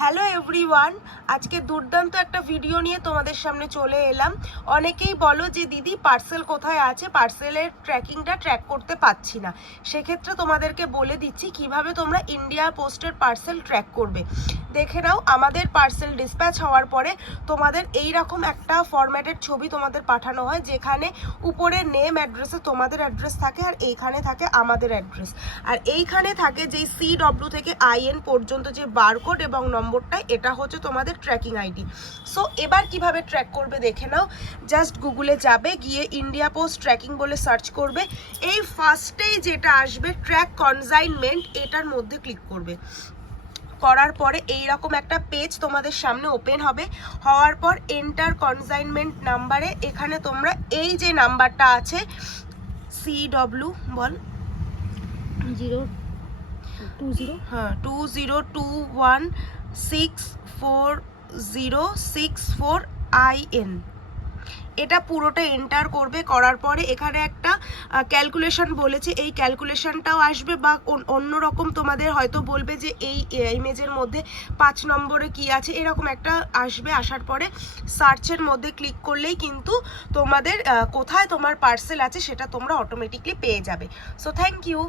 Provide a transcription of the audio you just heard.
Hello everyone, আজকে দুর্দান্ত একটা ভিডিও নিয়ে তোমাদের সামনে চলে এলাম। অনেকেই বলো যে দিদি পার্সেল কোথায় আছে, পার্সেলের ট্র্যাকিংটা ট্র্যাক করতে পাচ্ছি না। সেক্ষেত্রে তোমাদেরকে বলে দিচ্ছি কিভাবে তোমরা ইন্ডিয়া পোস্টের পার্সেল ট্র্যাক করবে। দেখে নাও, আমাদের পার্সেল ডিসপ্যাচ হওয়ার পরে তোমাদের এই রকম একটা ফরম্যাটের ছবি তোমাদের পাঠানো হয়, যেখানে উপরে নেম অ্যাড্রেসে তোমাদের অ্যাড্রেস থাকে আর এইখানে থাকে আমাদের অ্যাড্রেস। আর এইখানে থাকে যেই CW থেকে IN পর্যন্ত যে বারকোড এবং নম্বরটা, এটা হচ্ছে তোমাদের ট্র্যাকিং আইডি। সো এবার কিভাবে ট্র্যাক করবে দেখে নাও। জাস্ট গুগলে যাবে, গিয়ে ইন্ডিয়া পোস্ট ট্র্যাকিং বলে সার্চ করবে। এই ফার্স্টেই যেটা আসবে ট্র্যাক কনসাইনমেন্ট, এটার মধ্যে ক্লিক করবে। করার পরে এইরকম একটা পেজ তোমাদের সামনে ওপেন হবে। হওয়ার পর এন্টার কনসাইনমেন্ট নাম্বারে এখানে তোমরা এই যে নাম্বারটা আছে CW বল 202164064064IN, এটা পুরোটা এন্টার করবে। করার পরে এখানে একটা ক্যালকুলেশন বলেছে, এই ক্যালকুলেশনটাও আসবে, বা অন্য রকম তোমাদের হয়তো বলবে যে এই ইমেজের মধ্যে 5 নম্বরে কি আছে, এরকম একটা আসবে। আসার পরে সার্চের মধ্যে ক্লিক করলেই কিন্তু তোমাদের কোথায় তোমার পার্সেল আছে সেটা তোমরা অটোমেটিকলি পেয়ে যাবে। So thank you.